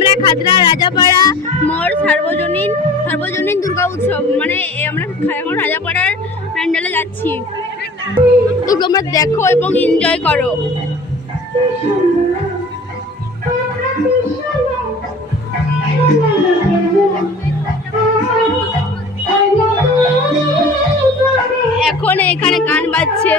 আমরা খাতড়া রাজাপাড়া মোড় সার্বজনীন দুর্গা উৎসব মানে আমরা এখন রাজাপাড়ার প্যান্ডেলে যাচ্ছি। তো তোমরা দেখো এবং এনজয় করো। এখন এখানে গান বাজছে।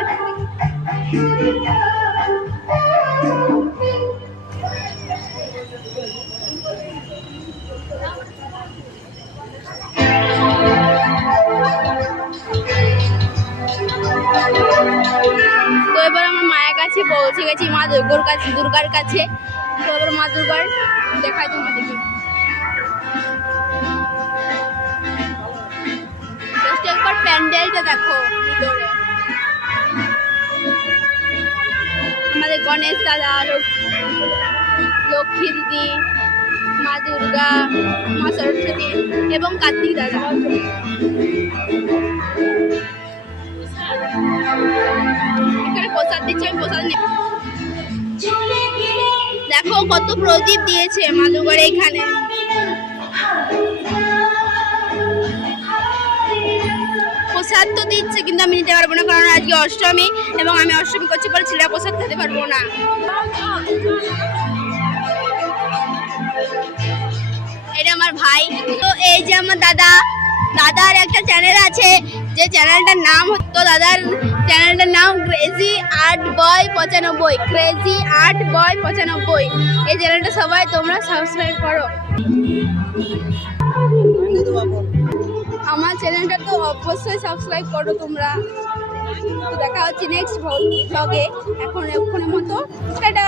তো এবার আমার মায়ের কাছে পৌঁছে গেছি, মা দুর্গার কাছে। তো এবার মা দুর্গার দেখাই তোমাদেরকে। একবার প্যান্ডেলটা দেখো ভিতরে। আমাদের গণেশ দাদা, লক্ষ্মী দিদি, মা দুর্গা, মা সরস্বতী এবং কার্তিক দাদা। এখানে প্রসাদ দিচ্ছে, আমি প্রসাদ নেব। দেখো কত প্রদীপ দিয়েছে মা দুর্গার এইখানে। প্রসাদ তো দিচ্ছে কিন্তু আমি নিতে পারবো না, কারণ আজকে অষ্টমী এবং আমি অষ্টমী করছি বলে ছেলেরা প্রসাদ খেতে পারবো না। এটা আমার ভাই। তো এই যে আমার দাদার একটা চ্যানেল আছে, যে চ্যানেলটার নাম হতো ক্রেজি আর্ট বয় 95। এই চ্যানেলটা সবাই তোমরা সাবস্ক্রাইব করো। আমার চ্যানেলটা তো অবশ্যই সাবস্ক্রাইব করো তোমরা। দেখা হচ্ছে নেক্সট ব্লগে। এক্ষুনি মতো টাটা।